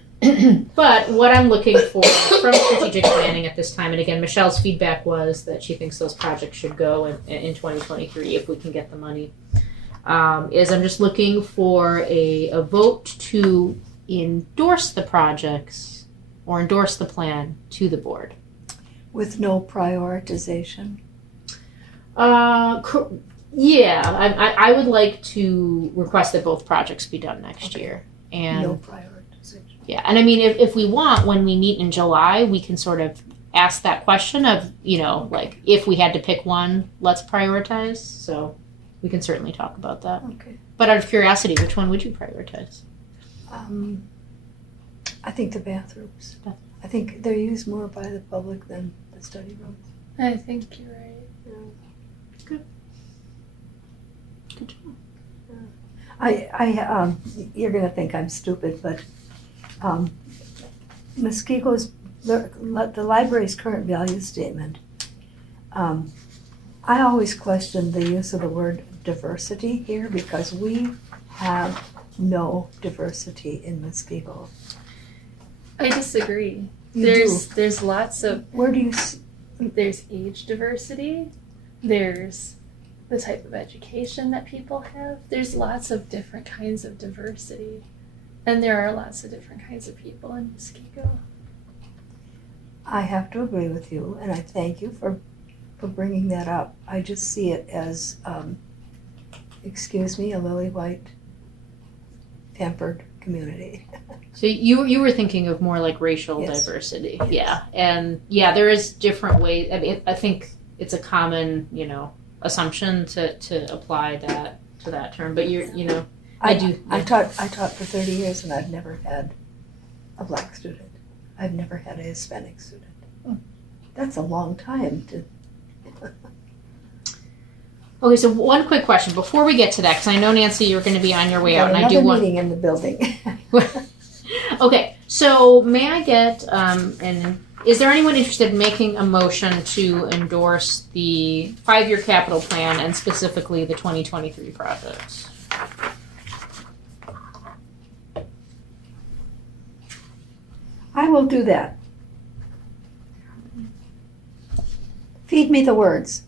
But what I'm looking for from strategic planning at this time, and again, Michelle's feedback was that she thinks those projects should go in 2023 if we can get the money, is I'm just looking for a vote to endorse the projects or endorse the plan to the board. With no prioritization? Yeah, I would like to request that both projects be done next year. And no prioritization. Yeah, and I mean, if we want, when we meet in July, we can sort of ask that question of, if we had to pick one, let's prioritize. So we can certainly talk about that. Okay. But out of curiosity, which one would you prioritize? I think the bathrooms. I think they're used more by the public than the study rooms. I think you're right. Good job. You're going to think I'm stupid, but Muskego's, the library's current value statement, I always question the use of the word diversity here because we have no diversity in Muskego. I disagree. You There's lots of... Where do you... There's age diversity. There's the type of education that people have. There's lots of different kinds of diversity. And there are lots of different kinds of people in Muskego. I have to agree with you, and I thank you for bringing that up. I just see it as, excuse me, a lily-white, pampered community. So you were thinking of more like racial diversity. Yes. Yeah. And there is different ways. I mean, I think it's a common, assumption to apply that to that term, but I taught for 30 years and I've never had a black student. I've never had a Hispanic student. That's a long time to... Okay, so one quick question before we get to that, because I know, Nancy, you're going to be on your way out, and I do want... meeting in the building. Okay, so may I get, and is there anyone interested in making a motion to endorse the 5-year capital plan and specifically the 2023 projects? I will do that. Feed me the words.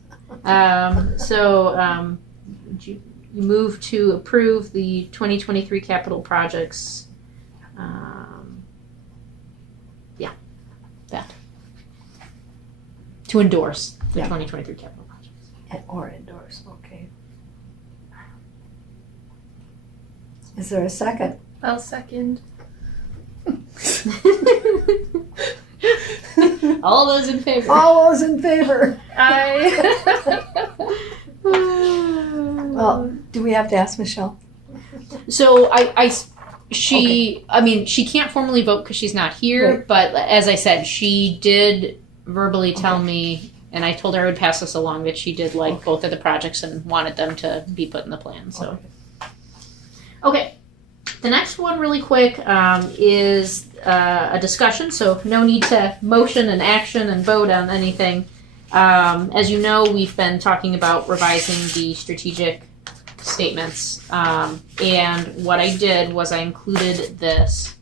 You move to approve the 2023 capital projects. to endorse the Yeah. 2023 capital projects. Or endorse, okay. Is there a second? I'll second. All those in favor? All those in favor? Well, do we have to ask Michelle? So she can't formally vote because she's not here, Right. but as I said, she did verbally tell me, and I told her I would pass this along, that she did like both of the projects and wanted them to be put in the plan. So, okay. The next one, really quick, is a discussion. So no need to motion and action and vote on anything. As you know, we've been talking about revising the strategic statements, and what I did was I included this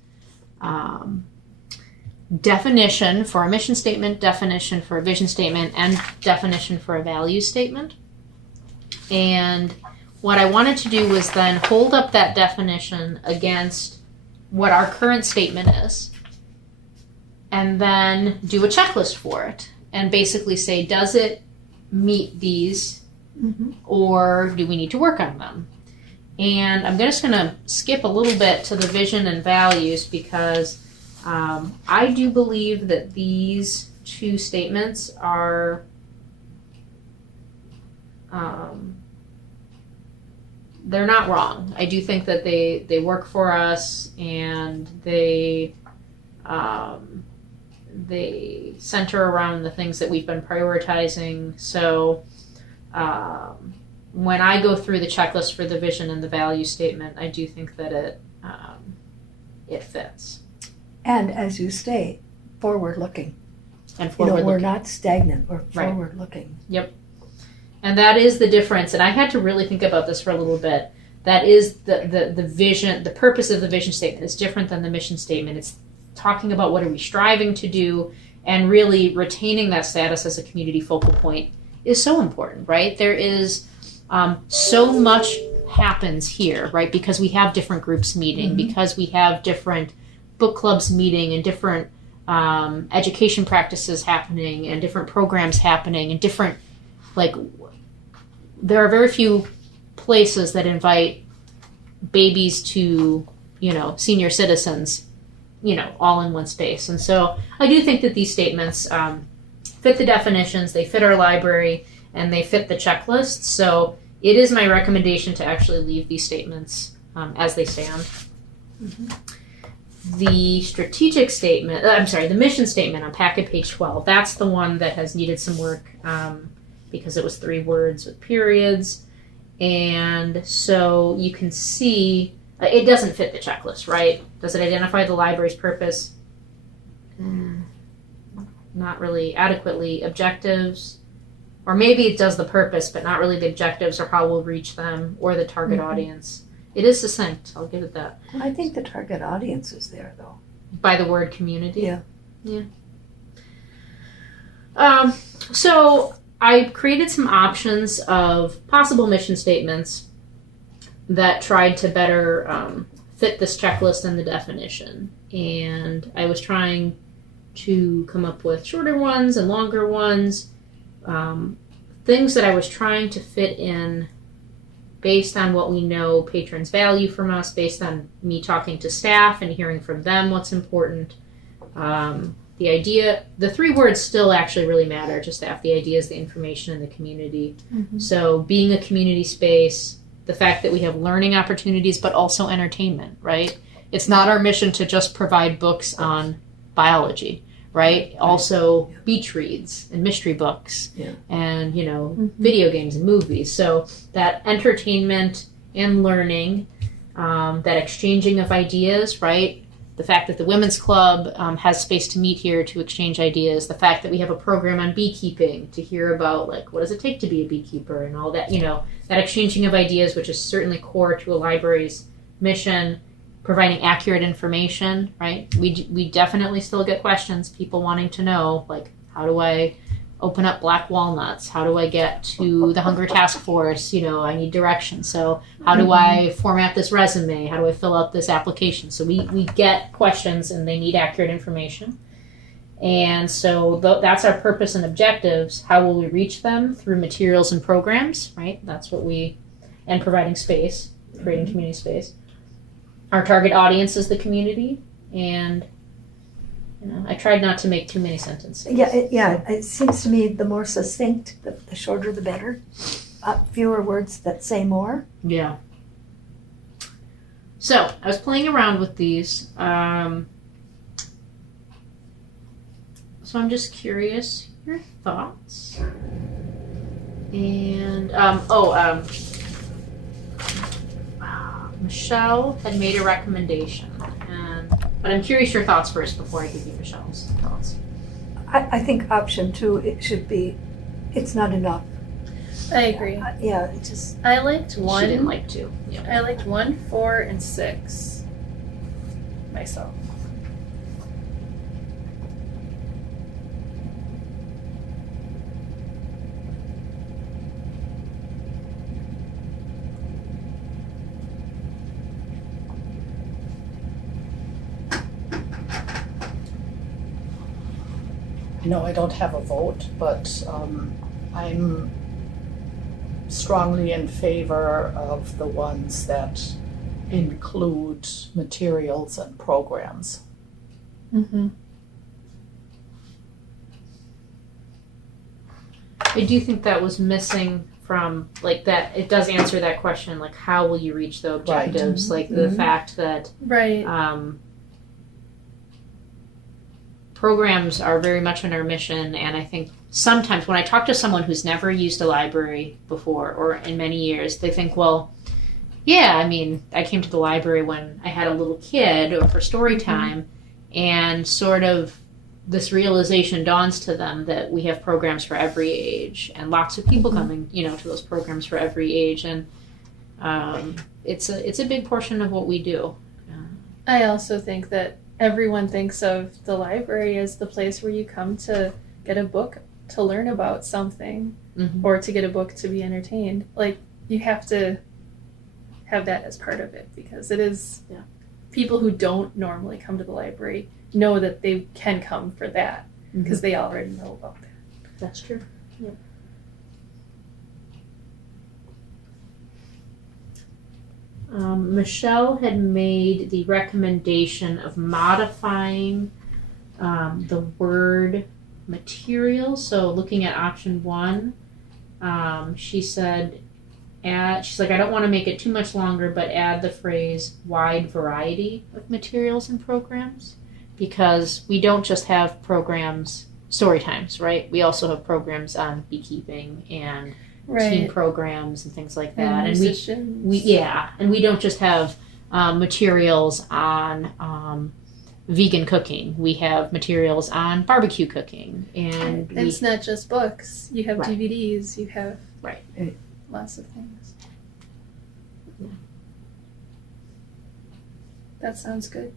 definition for a mission statement, definition for a vision statement, and definition for a value statement. And what I wanted to do was then hold up that definition against what our current statement is, and then do a checklist for it, and basically say, does it meet these, or do we need to work on them? And I'm just going to skip a little bit to the vision and values, because I do believe that these two statements are they're not wrong. I do think that they work for us, and they center around the things that we've been prioritizing. So when I go through the checklist for the vision and the value statement, I do think that it fits. And as you say, forward-looking. And You know, we're forward-looking. not stagnant, we're Right. forward-looking. And that is the difference. And I had to really think about this for a little bit. That is the vision, the purpose of the vision statement is different than the mission statement. It's talking about what are we striving to do, and really retaining that status as a community focal point is so important, right? There is so much happens here, right? Because we have different groups meeting, because we have different book clubs meeting, and different education practices happening, and different programs happening, and different, like, there are very few places that invite babies to, senior citizens, all in one space. And so I do think that these statements fit the definitions, they fit our library, and they fit the checklist. So it is my recommendation to actually leave these statements as they stand. The strategic statement, the mission statement on packet page 12, that's the one that has needed some work because it was 3 words with periods. And so you can see it doesn't fit the checklist, right? Does it identify the library's purpose? Not really adequately. Objectives, or maybe it does the purpose, but not really the objectives or how we'll reach them or the target audience. It is succinct, I'll give it that. I think the target audience is there, though. By the word community? Yeah. So I created some options of possible mission statements that tried to better fit this checklist and the definition. And I was trying to come up with shorter ones and longer ones, things that I was trying to fit in based on what we know patrons value from us, based on me talking to staff and hearing from them what's important. The idea, the 3 words still actually really matter, just to have the ideas, the information, and the community. So being a community space, the fact that we have learning opportunities, but also entertainment, right? It's not our mission to just provide books on biology, right? Also beach reads and mystery books and, video games and movies. So that entertainment and learning, that exchanging of ideas, right? The fact that the Women's Club has space to meet here to exchange ideas, the fact that we have a program on beekeeping to hear about, like, what does it take to be a beekeeper and all that, that exchanging of ideas, which is certainly core to a library's mission, providing accurate information, right? We definitely still get questions, people wanting to know, like, how do I open up black walnuts? How do I get to the Hunger Task Force? I need directions. So how do I format this resume? How do I fill out this application? So we get questions, and they need accurate information. And so that's our purpose and objectives. How will we reach them? Through materials and programs, right? That's what and providing space, creating community space. Our target audience is the community, and I tried not to make too many sentences. It seems to me the more succinct, the shorter the better. Fewer words that say more. Yeah. So, I was playing around with these. So I'm just curious, your thoughts. And, Michelle had made a recommendation. But I'm curious your thoughts first before I give you Michelle's thoughts. I think option 2, it should be, it's not enough. I agree. I liked 1. She didn't like 2. Yeah. I liked 1, 4, and 6 myself. No, I don't have a vote, but I'm strongly in favor of the ones that include materials and programs. Mm-hmm. I do think that was missing from, like, that. It does answer that question, like, how will you reach the objectives? Right. Like, the fact that programs are very much on our mission, and I think sometimes when I talk to someone who's never used a library before or in many years, they think, well, yeah, I mean, I came to the library when I had a little kid or for story time, and sort of this realization dawns to them that we have programs for every age, and lots of people coming, to those programs for every age, and it's a big portion of what we do. I also think that everyone thinks of the library as the place where you come to get a book to learn about something, or to get a book to be entertained. Like, you have to have that as part of it, because it is people who don't normally come to the library know that they can come for that, because they already know about that. That's true. Yep. Michelle had made the recommendation of modifying the word material. So looking at option 1, she's like, I don't want to make it too much longer, but add the phrase wide variety of materials and programs, because we don't just have programs, story times, right? We also have programs on beekeeping and team programs and things like that. And we don't just have materials on vegan cooking. We have materials on barbecue cooking, and it's not just books. You have Right. DVDs. You have Right. lots of things. Yeah. That sounds good.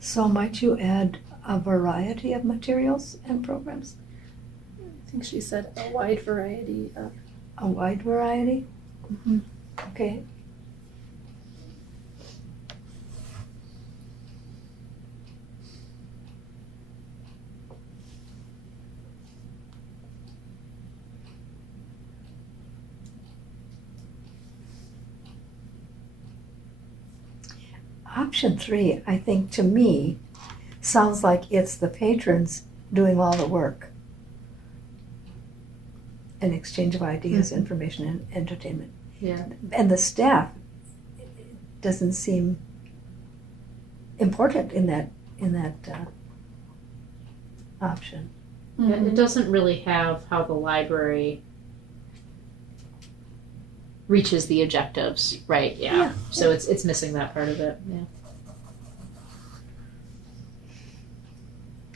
So might you add a variety of materials and programs? I think she said a wide variety of. A wide variety? Okay. Option 3, I think, to me, sounds like it's the patrons doing all the work. An exchange of ideas, information, and entertainment. Yeah. And the staff doesn't seem important in that option. It doesn't really have how the library reaches the objectives, right? Yeah. So it's missing that part of it. Yeah.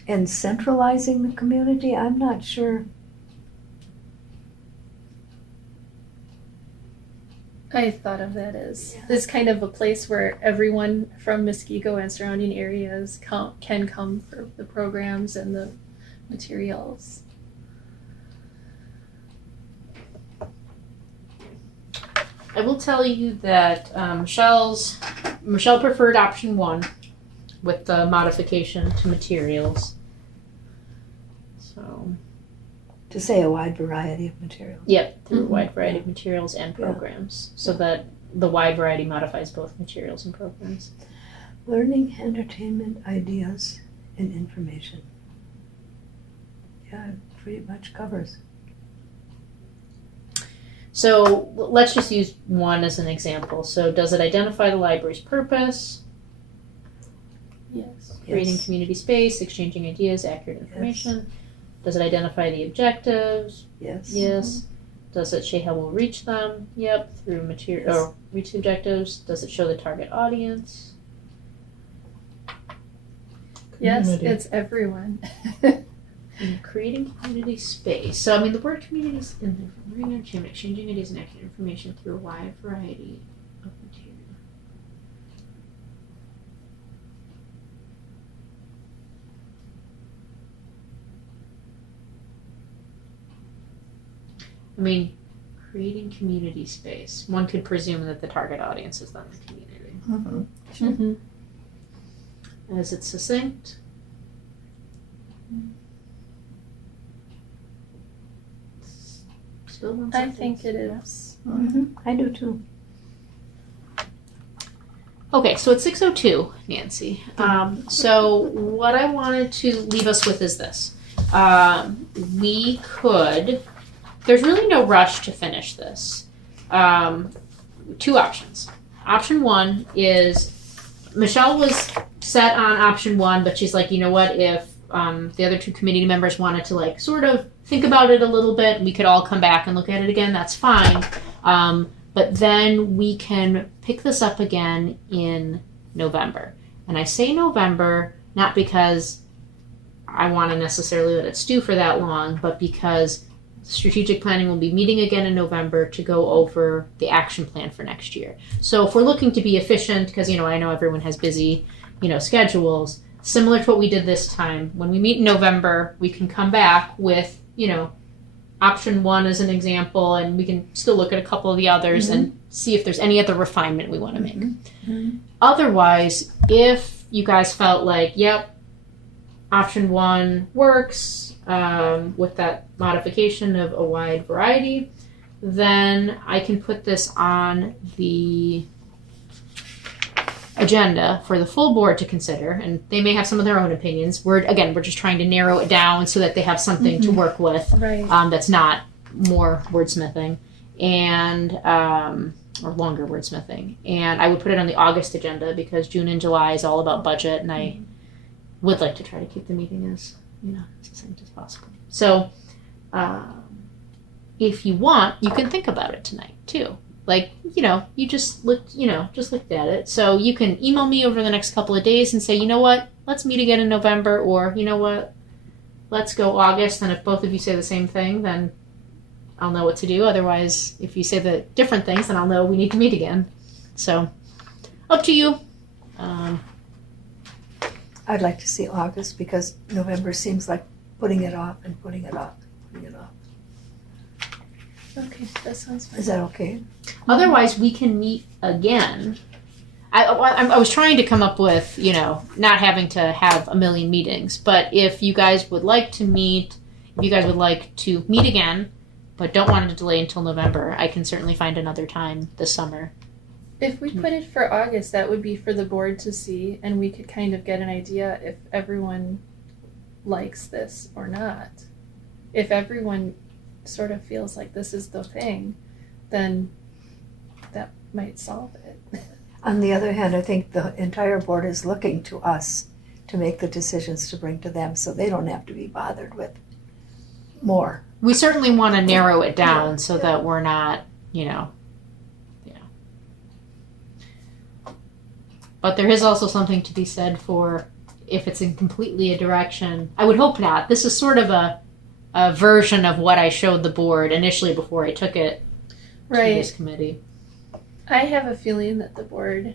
And centralizing the community, I'm not sure. I thought of that as this kind of a place where everyone from Muskego and surrounding areas can come for the programs and the materials. I will tell you that Michelle preferred option 1, with the modification to materials. So, To say a wide variety of materials. yep, through a wide variety of materials and programs, so that the wide variety modifies both materials and programs. Learning, entertainment, ideas, and information. Yeah, it pretty much covers. So let's just use one as an example. So does it identify the library's purpose? Yes. Creating Yes. community space, exchanging ideas, accurate information. Does it identify the objectives? Yes. Yes. Does it show how we'll reach them? Yep. Through material or reach the objectives. Does it show the target audience? Yes, Community. it's everyone. And creating community space. So I mean, the word community is in there. Learning, entertainment, exchanging ideas and accurate information through a wide variety of material. I mean, creating community space. One could presume that the target audience is then the community. Mm-hmm. Mm-hmm. Is it succinct? Still one I sentence? think it is. Mm-hmm. I do too. Okay, so it's 6:02, Nancy. So what I wanted to leave us with is this. We could, there's really no rush to finish this. Two options. Option one is, Michelle was set on option one, but she's like, you know what, if the other two committee members wanted to like sort of think about it a little bit, we could all come back and look at it again, that's fine. But then we can pick this up again in November. And I say November not because I want to necessarily let it stew for that long, but because strategic planning will be meeting again in November to go over the action plan for next year. So if we're looking to be efficient, because I know everyone has busy, schedules, similar to what we did this time, when we meet in November, we can come back with, option one as an example, and we can still look at a couple of the others and see if there's any other refinement we want to make. Mm-hmm. Otherwise, if you guys felt like, yep, option one works with that modification of a wide variety, then I can put this on the agenda for the full board to consider, and they may have some of their own opinions. We're just trying to narrow it down so that they have something to work with. Right. That's not more wordsmithing and or longer wordsmithing. And I would put it on the August agenda because June and July is all about budget, and I would like to try to keep the meeting as succinct as possible. So if you want, you can think about it tonight too. Like, you just looked at it. So you can email me over the next couple of days and say, you know what, let's meet again in November, or you know what, let's go August. And if both of you say the same thing, then I'll know what to do. Otherwise, if you say the different things, then I'll know we need to meet again. So up to you. I'd like to see August because November seems like putting it off and putting it off, putting it off. Okay, that sounds fine. Is that okay? Otherwise, we can meet again. I was trying to come up with, not having to have a million meetings. But if you guys would like to meet, again, but don't want to delay until November, I can certainly find another time this summer. If we put it for August, that would be for the board to see, and we could kind of get an idea if everyone likes this or not. If everyone sort of feels like this is the thing, then that might solve it. On the other hand, I think the entire board is looking to us to make the decisions to bring to them so they don't have to be bothered with more. We certainly want to narrow it down so that we're not, But there is also something to be said for if it's in completely a direction. I would hope not. This is sort of a version of what I showed the board initially before I took it to this committee. I have a feeling that the board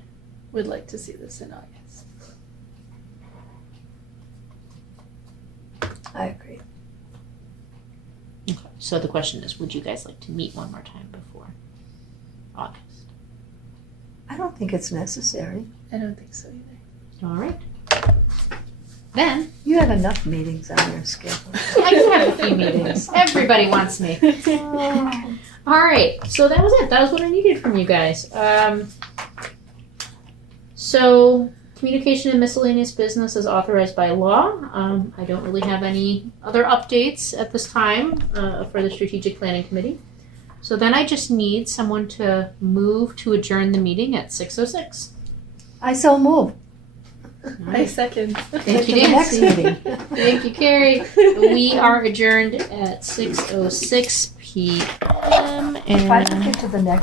would like to see this in August. I agree. Okay. So the question is, would you guys like to meet one more time before August? I don't think it's necessary. I don't think so either. All right. then You have enough meetings on your schedule. I do have a few meetings. Everybody wants me. All right, so that was it. That was what I needed from you guys. So communication and miscellaneous business is authorized by law. I don't really have any other updates at this time for the Strategic Planning Committee. So then I just need someone to move to adjourn the meeting at 6:06. I so move. I second. Thank you, To the next Nancy. meeting. Thank you, Carrie. We are adjourned at 6:06 p.m. If I could get to the next